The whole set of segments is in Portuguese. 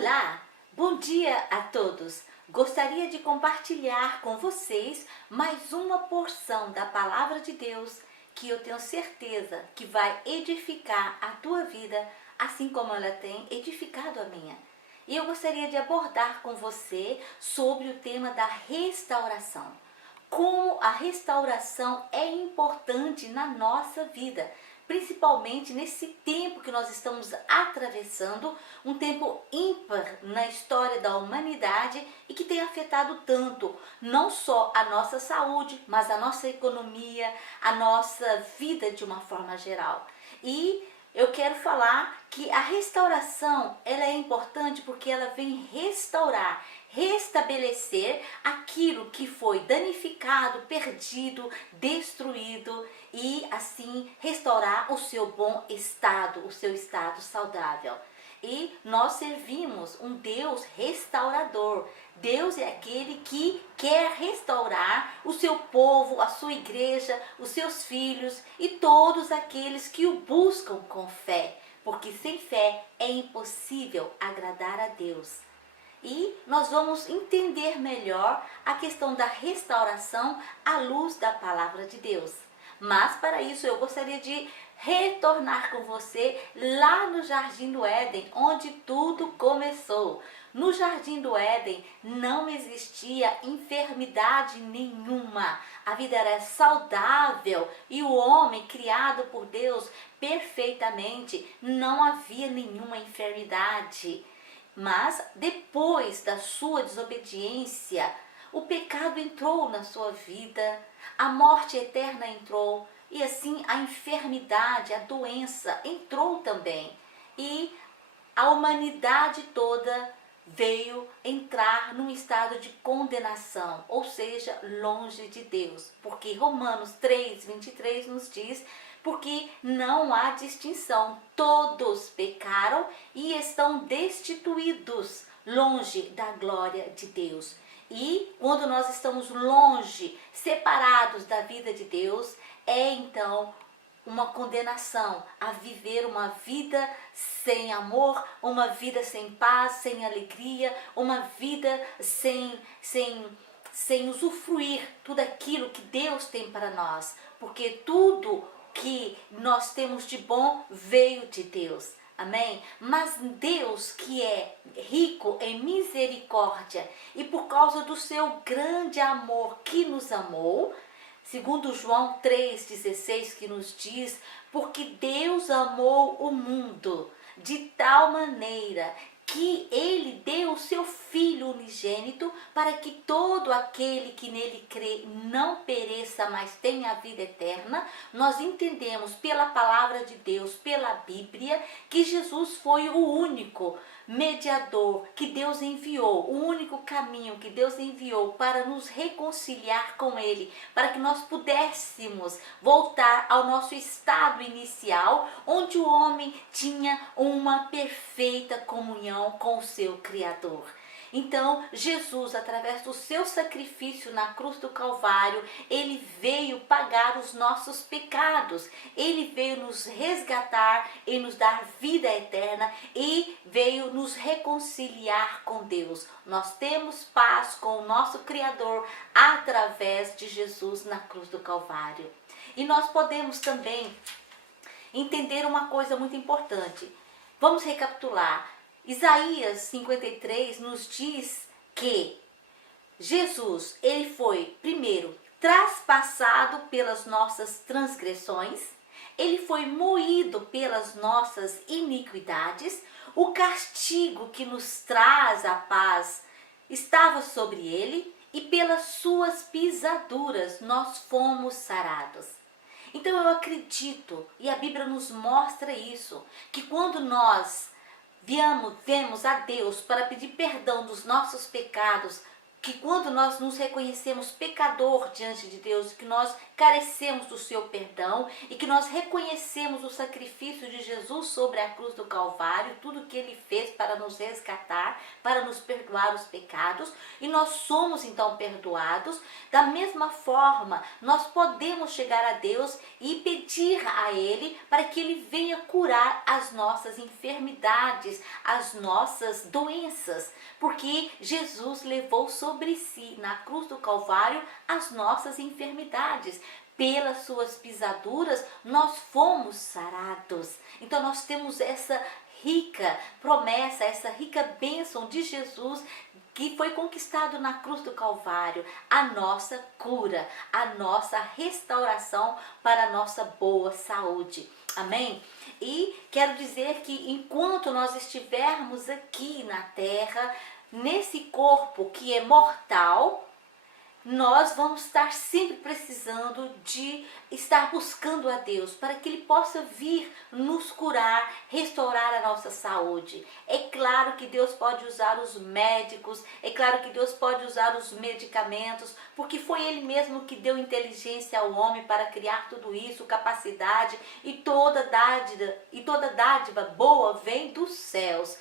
Olá, bom dia a todos. Gostaria de compartilhar com vocês mais uma porção da Palavra de Deus que eu tenho certeza que vai edificar a tua vida, assim como ela tem edificado a minha. E eu gostaria de abordar com você sobre o tema da restauração. Como a restauração é importante na nossa vida, principalmente nesse tempo que nós estamos atravessando, um tempo ímpar na história da humanidade e que tem afetado tanto, não só a nossa saúde, mas a nossa economia, a nossa vida de uma forma geral. E eu quero falar que a restauração, ela é importante porque ela vem restaurar, restabelecer aquilo que foi danificado, perdido, destruído e assim restaurar o seu bom estado, o seu estado saudável. E nós servimos um Deus restaurador. Deus é aquele que quer restaurar o seu povo, a sua igreja, os seus filhos e todos aqueles que o buscam com fé. Porque sem fé é impossível agradar a Deus. E nós vamos entender melhor a questão da restauração à luz da palavra de Deus. Mas para isso eu gostaria de retornar com você lá no Jardim do Éden, onde tudo começou. No Jardim do Éden não existia enfermidade nenhuma. A vida era saudável e o homem criado por Deus perfeitamente, não havia nenhuma enfermidade. Mas depois da sua desobediência, o pecado entrou na sua vida, a morte eterna entrou e assim a enfermidade, a doença entrou também. E a humanidade toda veio entrar num estado de condenação, ou seja, longe de Deus. Porque Romanos 3:23 nos diz: porque não há distinção, todos pecaram e estão destituídos, longe da glória de Deus. E quando nós estamos longe, separados da vida de Deus, é então uma condenação a viver uma vida sem amor, uma vida sem paz, sem alegria, uma vida sem usufruir tudo aquilo que Deus tem para nós, porque tudo que nós temos de bom veio de Deus. Amém? Mas Deus, que é rico em misericórdia e por causa do seu grande amor que nos amou, segundo João 3,16, que nos diz: porque Deus amou o mundo de tal maneira que ele deu o seu Filho unigênito para que todo aquele que nele crê não pereça, mas tenha a vida eterna. Nós entendemos pela palavra de Deus, pela Bíblia, que Jesus foi o único mediador que Deus enviou, o único caminho que Deus enviou para nos reconciliar com Ele, para que nós pudéssemos voltar ao nosso estado inicial, onde o homem tinha uma perfeita comunhão com o seu Criador. Então, Jesus, através do seu sacrifício na cruz do Calvário, ele veio pagar os nossos pecados. Ele veio nos resgatar e nos dar vida eterna e veio nos reconciliar com Deus. Nós temos paz com o nosso Criador através de Jesus na cruz do Calvário. E nós podemos também entender uma coisa muito importante. Vamos recapitular. Isaías 53 nos diz que Jesus, ele foi primeiro traspassado pelas nossas transgressões, ele foi moído pelas nossas iniquidades, o castigo que nos traz a paz estava sobre ele e pelas suas pisaduras nós fomos sarados. Então eu acredito, e a Bíblia nos mostra isso, que quando nós vemos a Deus para pedir perdão dos nossos pecados, que quando nós nos reconhecemos pecador diante de Deus, que nós carecemos do seu perdão e que nós reconhecemos o sacrifício de Jesus sobre a cruz do Calvário, tudo que ele fez para nos resgatar, para nos perdoar os pecados, e nós somos então perdoados, da mesma forma nós podemos chegar a Deus e pedir a ele para que ele venha curar as nossas enfermidades, as nossas doenças, porque Jesus levou sobre si, na cruz do Calvário, as nossas enfermidades. Pelas suas pisaduras, nós fomos sarados. Então nós temos essa rica promessa, essa rica bênção de Jesus, que foi conquistado na cruz do Calvário, a nossa cura, a nossa restauração para a nossa boa saúde. Amém? E quero dizer que enquanto nós estivermos aqui na terra, nesse corpo que é mortal, nós vamos estar sempre precisando de estar buscando a Deus para que Ele possa vir nos curar, restaurar a nossa saúde. É claro que Deus pode usar os médicos, é claro que Deus pode usar os medicamentos, porque foi Ele mesmo que deu inteligência ao homem para criar tudo isso, capacidade, e toda dádiva boa vem dos céus.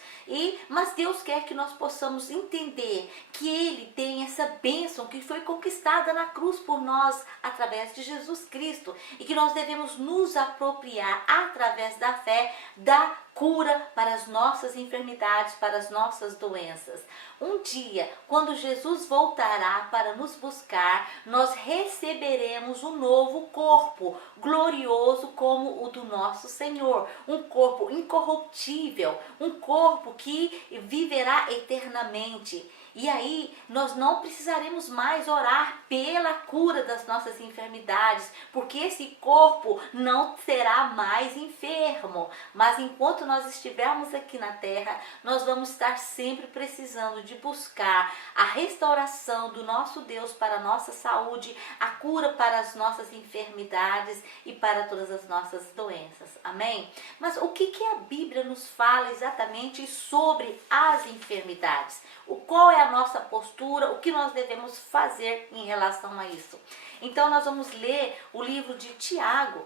Mas Deus quer que nós possamos entender que Ele tem essa bênção que foi conquistada na cruz por nós, através de Jesus Cristo, e que nós devemos nos apropriar, através da fé, da cura para as nossas enfermidades, para as nossas doenças. Um dia, quando Jesus voltará para nos buscar, nós receberemos um novo corpo, glorioso como o do nosso Senhor, um corpo incorruptível, um corpo que viverá eternamente. E aí nós não precisaremos mais orar pela cura das nossas enfermidades, porque esse corpo não será mais enfermo. Mas enquanto nós estivermos aqui na terra, nós vamos estar sempre precisando de buscar a restauração do nosso Deus para a nossa saúde, a cura para as nossas enfermidades e para todas as nossas doenças. Amém? Mas o que a Bíblia nos fala exatamente sobre as enfermidades? Qual é a nossa postura, o que nós devemos fazer em relação a isso? Então nós vamos ler o livro de Tiago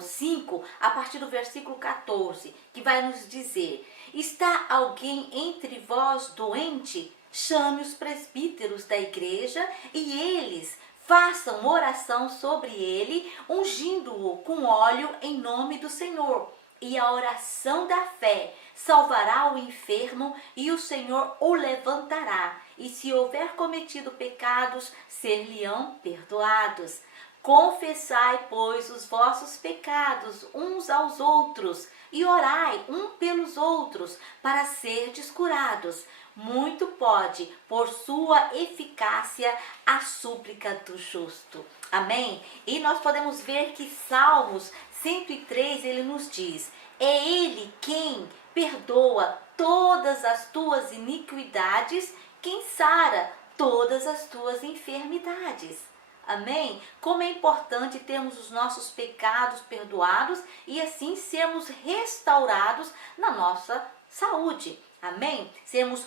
5, a partir do versículo 14, que vai nos dizer: está alguém entre vós doente? Chame os presbíteros da igreja e eles façam oração sobre ele, ungindo-o com óleo em nome do Senhor. E a oração da fé salvará o enfermo e o Senhor o levantará. E se houver cometido pecados, ser-lhe-ão perdoados. Confessai, pois, os vossos pecados uns aos outros e orai um pelos outros para serdes curados. Muito pode, por sua eficácia, a súplica do justo. Amém? E nós podemos ver que Salmos 103, ele nos diz: é Ele quem perdoa todas as tuas iniquidades, quem sara todas as tuas enfermidades. Amém? Como é importante termos os nossos pecados perdoados e assim sermos restaurados na nossa saúde. Amém? Sermos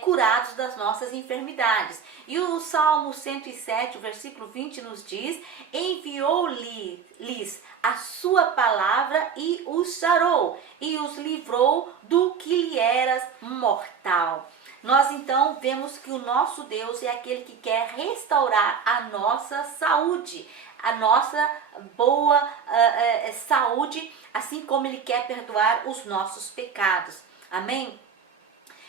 curados das nossas enfermidades. E o Salmo 107, o versículo 20 nos diz: enviou-lhes a sua palavra e os sarou, e os livrou do que lhe era mortal. Nós então vemos que o nosso Deus é aquele que quer restaurar a nossa saúde, a nossa boa saúde, assim como Ele quer perdoar os nossos pecados. Amém?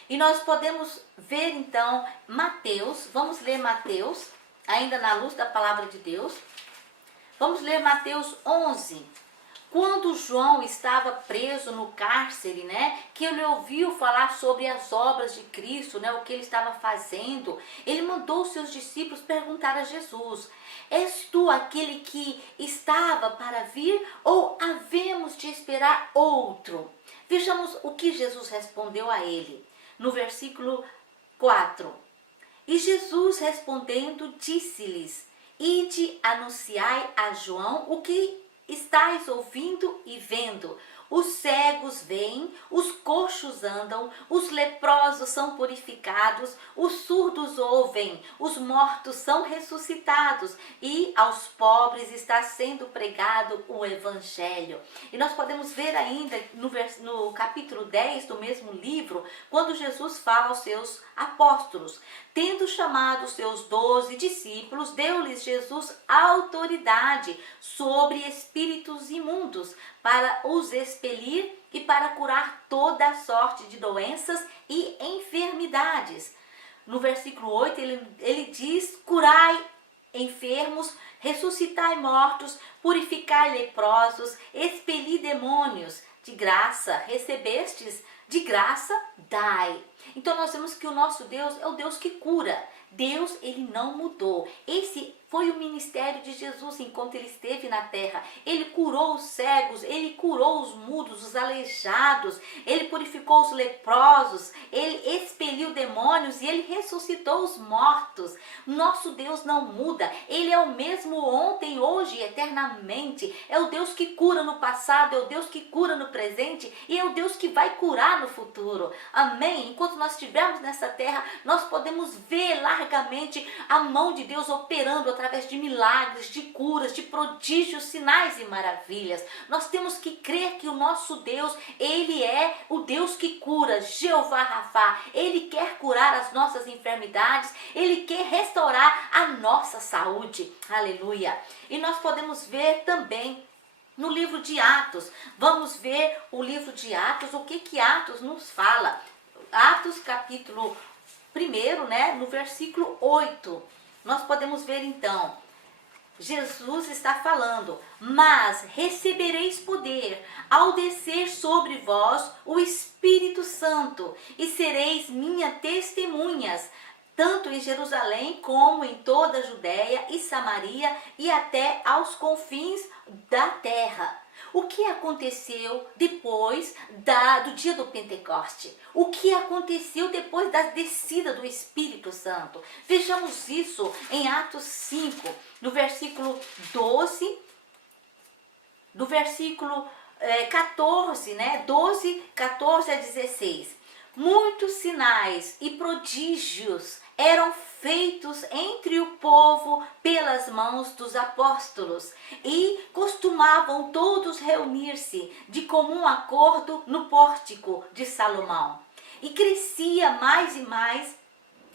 E nós podemos ver então Mateus, vamos ler Mateus, ainda na luz da palavra de Deus. Vamos ler Mateus 11. Quando João estava preso no cárcere, que ele ouviu falar sobre as obras de Cristo, o que ele estava fazendo, ele mandou seus discípulos perguntar a Jesus: és tu aquele que estava para vir ou havemos de esperar outro? Vejamos o que Jesus respondeu a ele. No versículo 4. E Jesus respondendo disse-lhes: ide anunciai a João o que estáis ouvindo e vendo. os cegos veem, os coxos andam, os leprosos são purificados, os surdos ouvem, os mortos são ressuscitados e aos pobres está sendo pregado o evangelho. E nós podemos ver ainda no capítulo 10 do mesmo livro, quando Jesus fala aos seus apóstolos: tendo chamado os seus 12 discípulos, deu-lhes Jesus autoridade sobre espíritos imundos para os expelir e para curar toda sorte de doenças e enfermidades. No versículo 8 ele diz: curai enfermos, ressuscitai mortos, purificai leprosos, expeli demônios. De graça recebestes, de graça dai. Então nós vemos que o nosso Deus é o Deus que cura. Deus, ele não mudou. Esse foi o ministério de Jesus enquanto ele esteve na terra. Ele curou os cegos, ele curou os mudos, os aleijados, ele purificou os leprosos, ele expeliu demônios e ele ressuscitou os mortos. Nosso Deus não muda. Ele é o mesmo ontem, hoje e eternamente. É o Deus que cura no passado, é o Deus que cura no presente e é o Deus que vai curar no futuro. Amém? Enquanto nós estivermos nessa terra, nós podemos ver largamente a mão de Deus operando através de milagres, de curas, de prodígios, sinais e maravilhas. Nós temos que crer que o nosso Deus, ele é o Deus que cura, Jeová Rafá. Ele quer curar as nossas enfermidades, ele quer restaurar a nossa saúde. Aleluia! E nós podemos ver também no livro de Atos. Vamos ver o livro de Atos, o que Atos nos fala. Atos capítulo 1, no versículo 8, nós podemos ver então, Jesus está falando: mas recebereis poder ao descer sobre vós o Espírito Santo, e sereis minhas testemunhas, tanto em Jerusalém como em toda a Judéia e Samaria e até aos confins da terra. O que aconteceu depois do dia do Pentecoste? O que aconteceu depois da descida do Espírito Santo? Vejamos isso em Atos 5, no versículo 12, do versículo 14, 12, 14 a 16. Muitos sinais e prodígios eram feitos entre o povo pelas mãos dos apóstolos, e costumavam todos reunir-se de comum acordo no pórtico de Salomão. E crescia mais e mais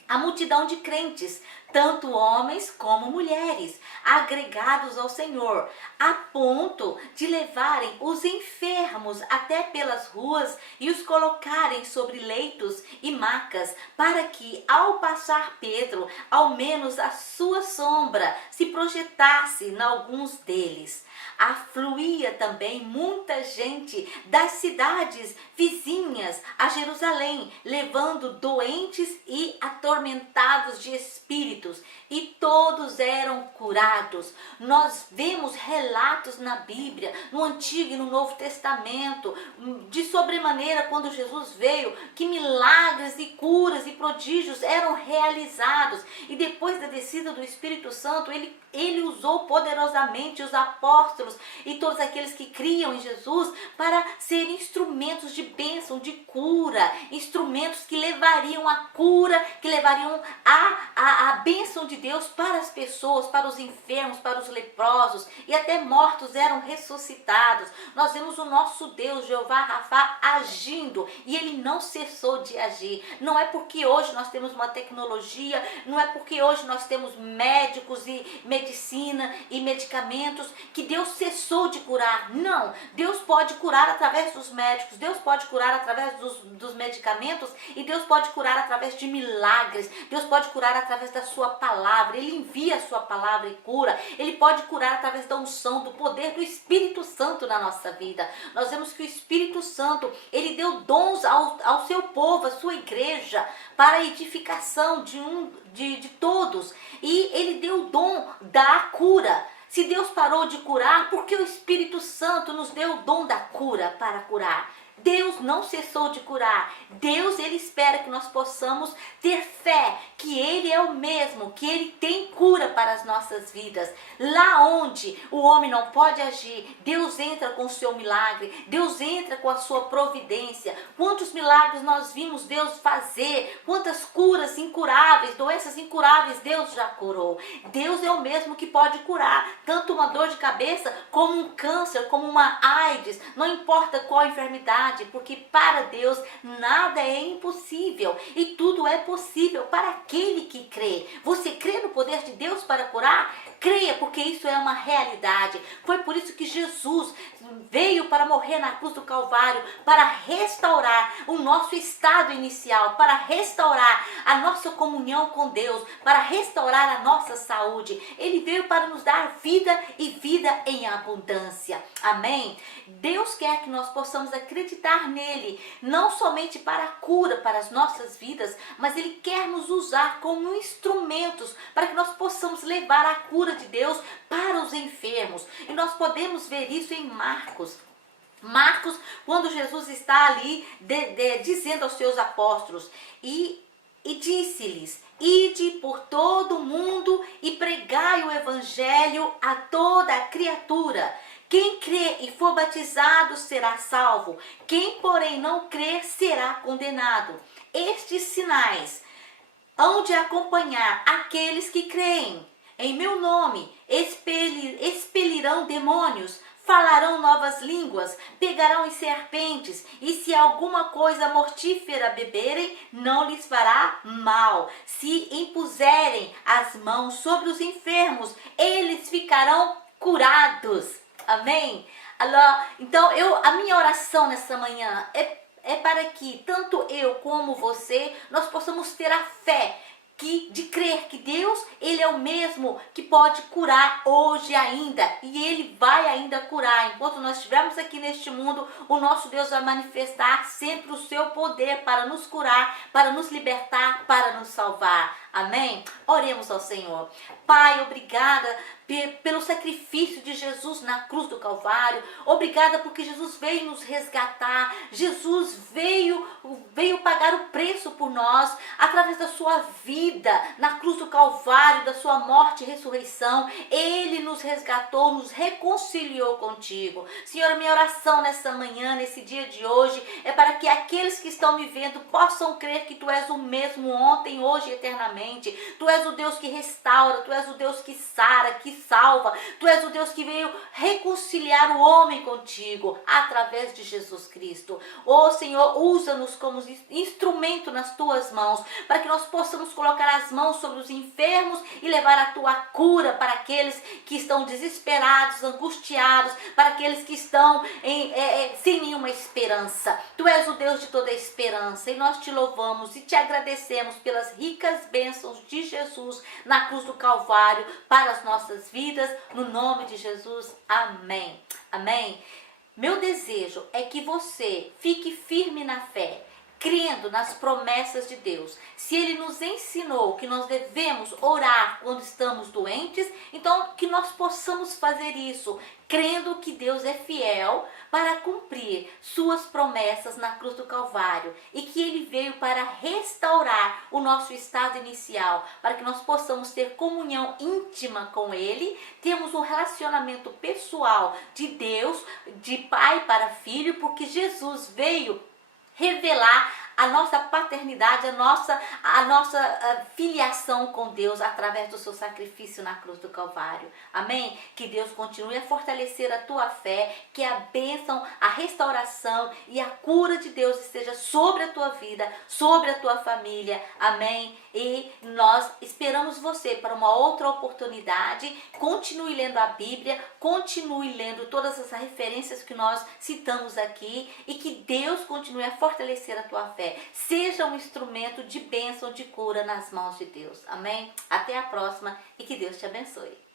a multidão de crentes, tanto homens como mulheres, agregados ao Senhor, a ponto de levarem os enfermos até pelas ruas e os colocarem sobre leitos e macas, para que, ao passar Pedro, ao menos a sua sombra se projetasse em alguns deles. Afluía também muita gente das cidades vizinhas a Jerusalém, levando doentes e atormentados de espíritos, e todos eram curados. Nós vemos relatos na Bíblia, no Antigo e no Novo Testamento, de sobremaneira quando Jesus veio, que milagres e curas e prodígios eram realizados. E depois da descida do Espírito Santo, ele usou poderosamente os apóstolos e todos aqueles que criam em Jesus para serem instrumentos de bênção, de cura, instrumentos que levariam a cura, que levariam a bênção de Deus para as pessoas, para os enfermos, para os leprosos, e até mortos eram ressuscitados. Nós vemos o nosso Deus, Jeová Rafá, agindo, e ele não cessou de agir. Não é porque hoje nós temos uma tecnologia, não é porque hoje nós temos médicos e medicina e medicamentos que Deus cessou de curar. Não, Deus pode curar através dos médicos, Deus pode curar através dos medicamentos, e Deus pode curar através de milagres, Deus pode curar através da sua palavra. Ele envia a sua palavra e cura. Ele pode curar através da unção, do poder do Espírito Santo na nossa vida. Nós vemos que o Espírito Santo, ele deu dons ao seu povo, à sua igreja, para a edificação de todos, e ele deu o dom da cura. Se Deus parou de curar, por que o Espírito Santo nos deu o dom da cura para curar? Deus não cessou de curar. Deus, Ele espera que nós possamos ter fé que Ele é o mesmo, que Ele tem cura para as nossas vidas. Lá onde o homem não pode agir, Deus entra com o seu milagre, Deus entra com a sua providência. Quantos milagres nós vimos Deus fazer, quantas curas incuráveis, doenças incuráveis Deus já curou. Deus é o mesmo que pode curar, tanto uma dor de cabeça, como um câncer, como uma AIDS, não importa qual enfermidade, porque para Deus nada é impossível e tudo é possível para aquele que crê. Você crê no poder de Deus para curar? Creia, porque isso é uma realidade. Foi por isso que Jesus veio para morrer na cruz do Calvário, para restaurar o nosso estado inicial, para restaurar a nossa comunhão com Deus, para restaurar a nossa saúde. Ele veio para nos dar vida e vida em abundância. Amém? Deus quer que nós possamos acreditar nele, não somente para a cura, para as nossas vidas, mas Ele quer nos usar como instrumentos para que nós possamos levar a cura de Deus para os enfermos. E nós podemos ver isso em Marcos, quando Jesus está ali dizendo aos seus apóstolos, e disse-lhes: ide por todo o mundo e pregai o evangelho a toda a criatura. Quem crê e for batizado será salvo, quem porém não crer será condenado. Estes sinais hão de acompanhar aqueles que creem. Em meu nome expelirão demônios, falarão novas línguas, pegarão em serpentes, e se alguma coisa mortífera beberem, não lhes fará mal. Se impuserem as mãos sobre os enfermos, eles ficarão curados. Amém? Então, a minha oração nessa manhã é para que tanto eu como você, nós possamos ter a fé de crer que Deus, Ele é o mesmo que pode curar hoje ainda, e Ele vai ainda curar. Enquanto nós estivermos aqui neste mundo, o nosso Deus vai manifestar sempre o seu poder para nos curar, para nos libertar, para nos salvar. Amém? Oremos ao Senhor. Pai, obrigada pelo sacrifício de Jesus na cruz do Calvário. Obrigada porque Jesus veio nos resgatar. Jesus veio pagar o preço por nós através da sua vida na cruz do Calvário, da sua morte e ressurreição. Ele nos resgatou, nos reconciliou contigo. Senhor, minha oração nessa manhã, nesse dia de hoje, é para que aqueles que estão me vendo possam crer que Tu és o mesmo ontem, hoje e eternamente. Tu és o Deus que restaura, Tu és o Deus que sara, que salva. Tu és o Deus que veio reconciliar o homem contigo através de Jesus Cristo. Ó Senhor, usa-nos como instrumento nas Tuas mãos, para que nós possamos colocar as mãos sobre os enfermos e levar a Tua cura para aqueles que estão desesperados, angustiados, para aqueles que estão sem nenhuma esperança. Tu és o Deus de toda a esperança, e nós Te louvamos e Te agradecemos pelas ricas bênçãos de Jesus na cruz do Calvário para as nossas vidas, no nome de Jesus. Amém. Amém. Meu desejo é que você fique firme na fé, crendo nas promessas de Deus. Se Ele nos ensinou que nós devemos orar quando estamos doentes, então que nós possamos fazer isso, crendo que Deus é fiel para cumprir suas promessas na cruz do Calvário, e que Ele veio para restaurar o nosso estado inicial, para que nós possamos ter comunhão íntima com Ele, temos um relacionamento pessoal de Deus, de pai para filho, porque Jesus veio revelar a nossa paternidade, a nossa filiação com Deus através do seu sacrifício na cruz do Calvário. Amém? Que Deus continue a fortalecer a tua fé, que a bênção, a restauração e a cura de Deus esteja sobre a tua vida, sobre a tua família. Amém? E nós esperamos você para uma outra oportunidade. Continue lendo a Bíblia, continue lendo todas as referências que nós citamos aqui, e que Deus continue a fortalecer a tua fé. Seja um instrumento de bênção, de cura nas mãos de Deus. Amém? Até a próxima, e que Deus te abençoe.